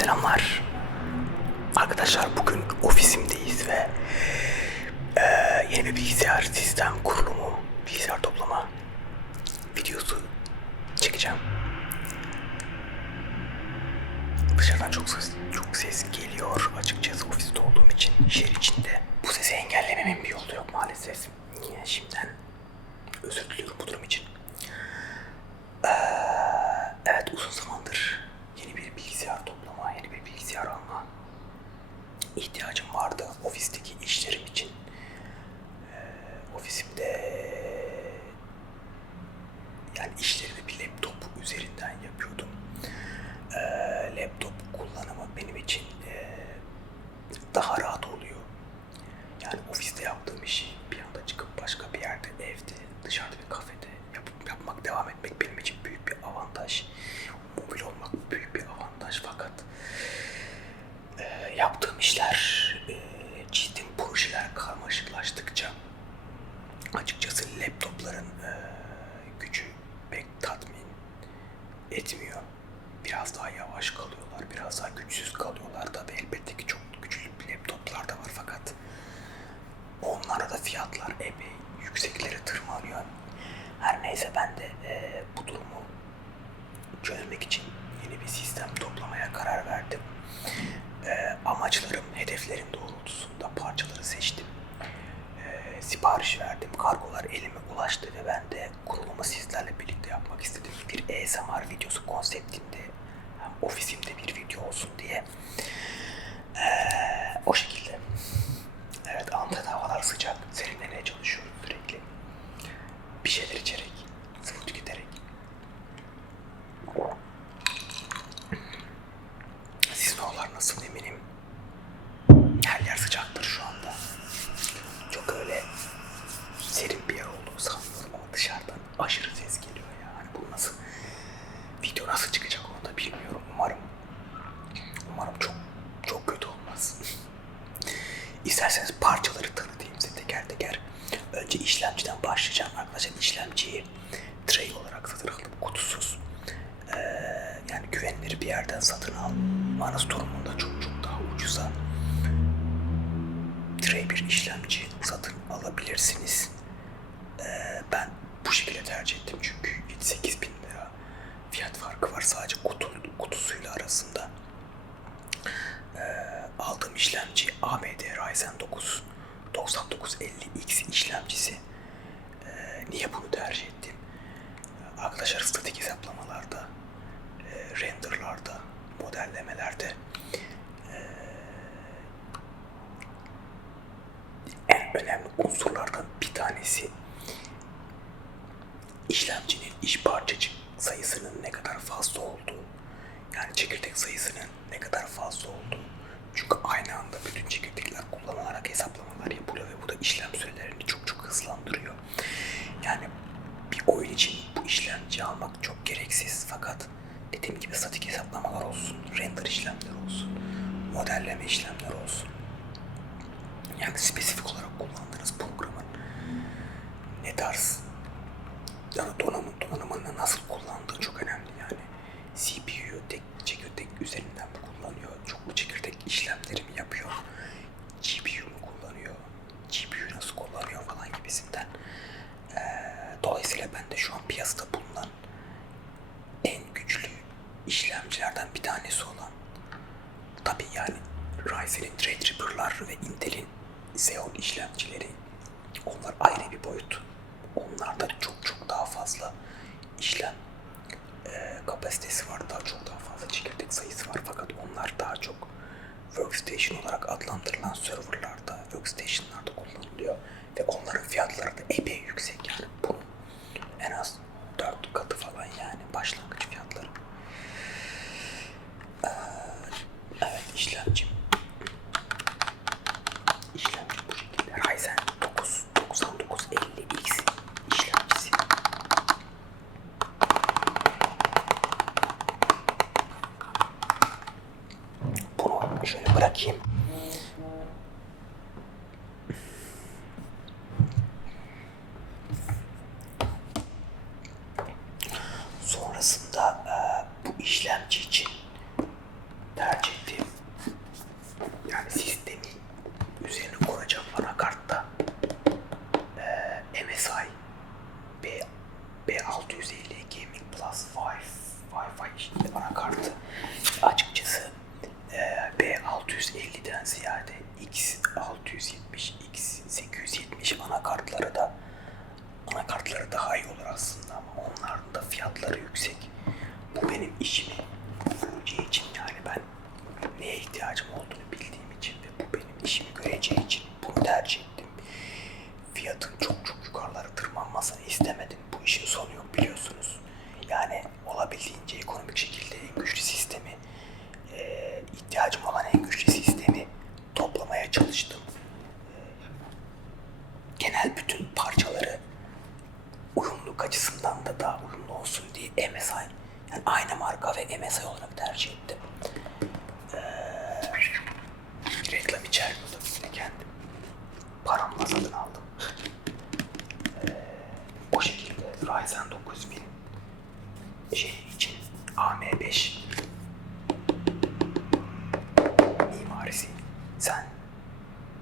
Selamlar. Arkadaşlar bugün ofisimdeyiz ve eee, yeni bir bilgisayar sistem kurulumu, bilgisayar toplama videosu çekeceğim. Dışarıdan çok ses, çok ses geliyor açıkçası ofiste olduğum için şehir içinde. Bu sesi engellememin bir yolu yok maalesef. Niye şimdiden özür diliyorum bu durum için. Evet uzun zamandır yeni bir bilgisayar toplama, yeni bir bilgisayar alma ihtiyacım vardı ofisteki işlerim için. Ee, ofisimde yani işlerimi bir laptop üzerinden yapıyordum. Ee, laptop kullanımı benim için ee, daha rahat oluyor. Yani ofiste yaptığım işi bir anda çıkıp başka bir yerde, evde, dışarıda bir kafede yapıp yapmak, devam etmek benim için büyük bir avantaj. Mobil olmak büyük bir avantaj fakat e, yaptığım işler, e, ciddi projeler karmaşıklaştıkça açıkçası laptopların e, gücü pek tatmin etmiyor. Biraz daha yavaş kalıyorlar, biraz daha güçsüz kalıyorlar. Tabi elbette ki çok güçlü laptoplar da var fakat onlara da fiyatlar epey yükseklere tırmanıyor. Her neyse ben de e, bu durumu çözmek için yeni bir sistem toplamaya karar verdim. E, amaçlarım, hedeflerim doğrultusunda parçaları seçtim. E, sipariş verdim, kargolar elime ulaştı ve ben de kurulumu sizlerle birlikte yapmak istedim. Bir ASMR videosu konseptinde ofisimde bir video olsun diye. E, o şekilde. Evet Antalya'da havalar sıcak. Serinlemeye çalışıyorum sürekli. Bir şeyler içerek, sıvı tüketerek. Sizin oralar nasıl eminim. Her yer sıcaktır şu anda. Çok öyle serin bir yer olduğunu sanmıyorum ama dışarıdan aşırı ses geliyor yani. Bu nasıl, video nasıl çıkacak onu da bilmiyorum. Umarım, umarım çok çok kötü olmaz. İsterseniz parçaları tanıtayım size teker teker. Önce işlemciden başlayacağım arkadaşlar. İşlemciyi tray olarak satın alıp kutusuz ee, yani güvenilir bir yerden satın almanız durumunda çok çok daha ucuza tray bir işlemci satın alabilirsiniz. Ee, ben bu şekilde tercih ettim çünkü 7-8 bin lira fiyat farkı var sadece kutu, kutusuyla arasında aldığım işlemci AMD Ryzen 9 9950X işlemcisi. Ee, niye bunu tercih ettim? Ee, Arkadaşlar statik hesaplamalarda, renderlarda, modellemelerde e, en önemli unsurlardan bir tanesi işlemcinin iş parçacık sayısının ne kadar fazla olduğu. Yani çekirdek sayısının ne kadar fazla olduğu. Çünkü aynı anda bütün çekirdekler kullanılarak hesaplamalar yapılıyor ve bu da işlem sürelerini çok çok hızlandırıyor. Yani bir oyun için bu işlemci almak çok gereksiz fakat dediğim gibi statik hesaplamalar olsun, render işlemleri olsun, modelleme işlemleri olsun. Yani spesifik olarak kullandığınız programın ne tarz yani donanım, donanımını nasıl kullandığı çok önemli yani. CPU them in.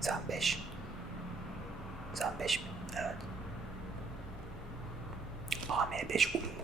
Sen 5. Sen 5 mi? Evet. AM5 uyum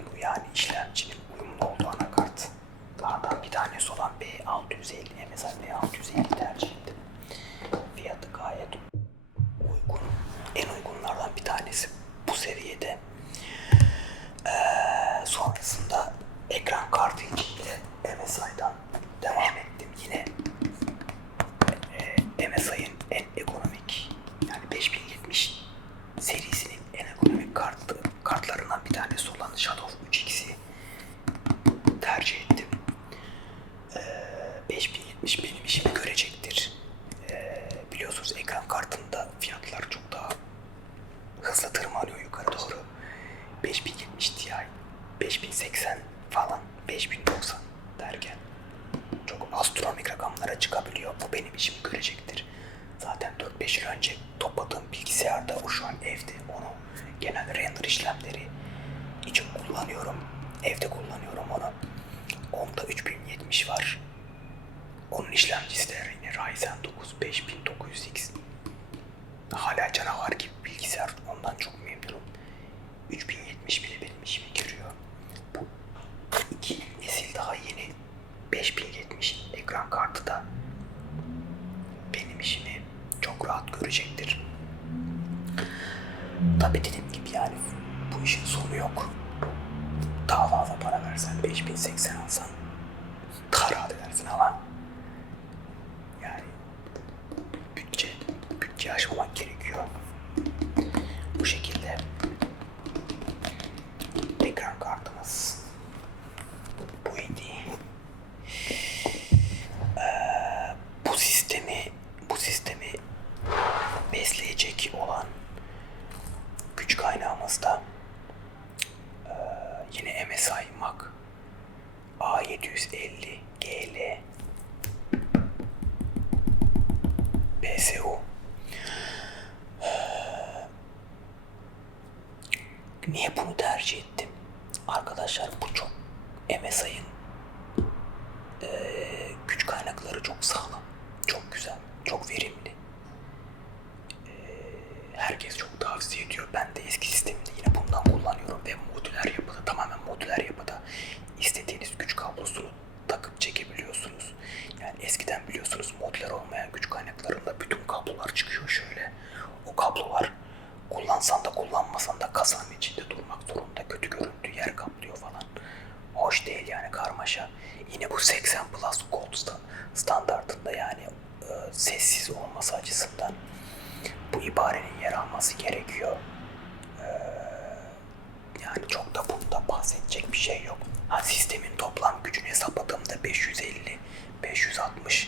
Ha, sistemin toplam gücünü hesapladığımda 550, 560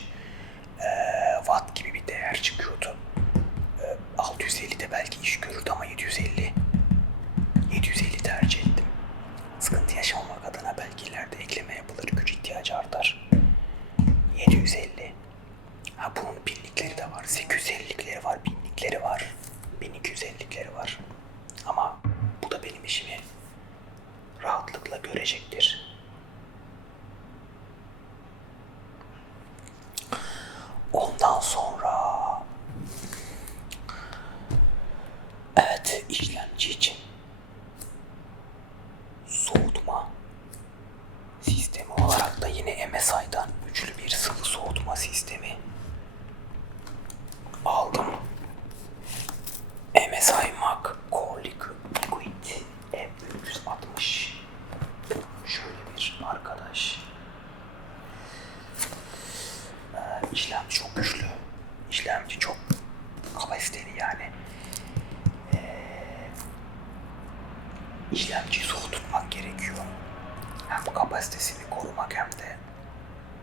kapasitesini korumak hem de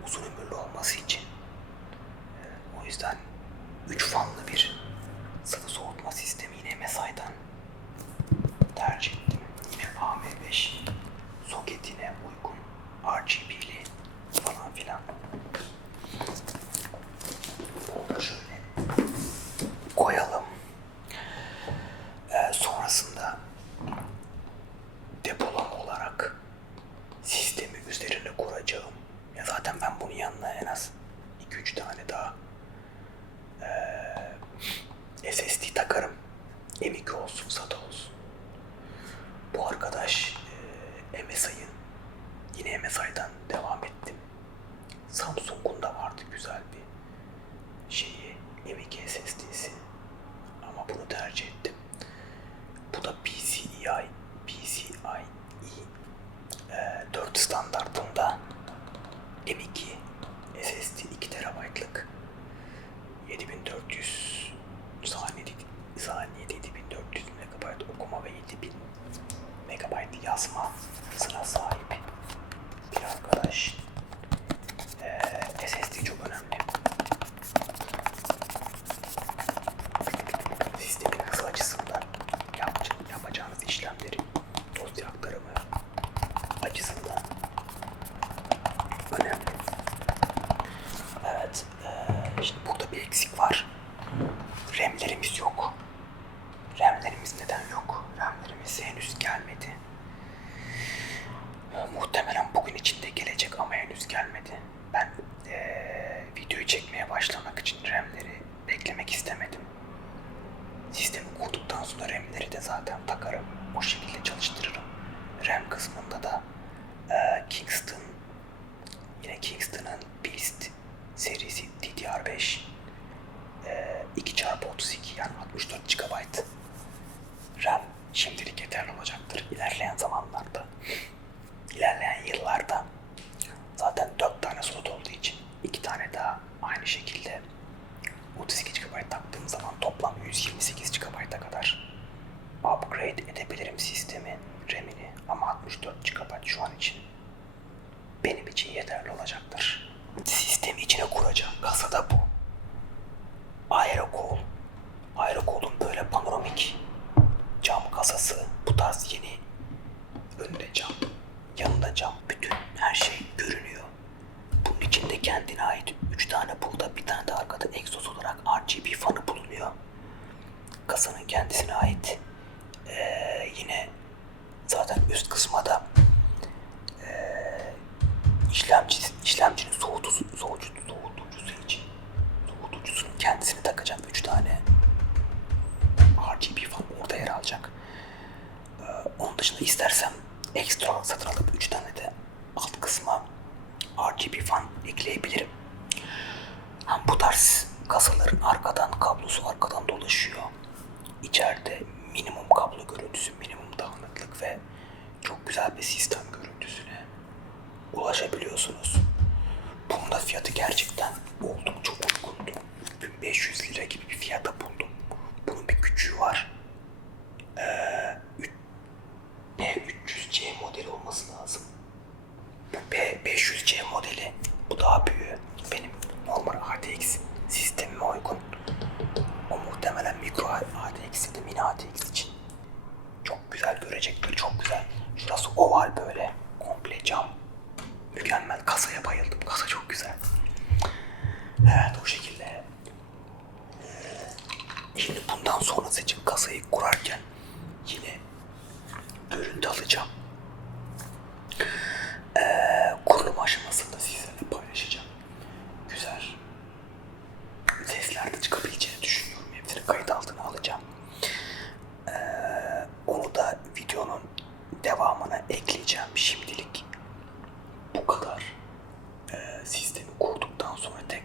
uzun ömürlü olması için. O yüzden 3 fanlı bir sıvı soğutma sistemi yine MSI'dan tercih ettim. Yine AM5 soketine uygun RGB'li falan filan. bakarım. M2 olsun, SATA olsun. Bu arkadaş e, MSI'ın yine MSI'dan olacak. dışında istersem ekstra satın alıp 3 tane de alt kısma RGB fan ekleyebilirim. Hem bu tarz kasaların arkadan kablosu arkadan dolaşıyor. İçeride minimum kablo görüntüsü, minimum dağınıklık ve çok güzel bir sistem görüntüsüne ulaşabiliyorsunuz. Bunun da fiyatı gerçekten oldukça uygundu. 1500 lira gibi bir fiyata buldum. Bunun bir küçüğü var. Ee, videonun devamına ekleyeceğim şimdilik bu kadar. Ee, sistemi kurduktan sonra tekrar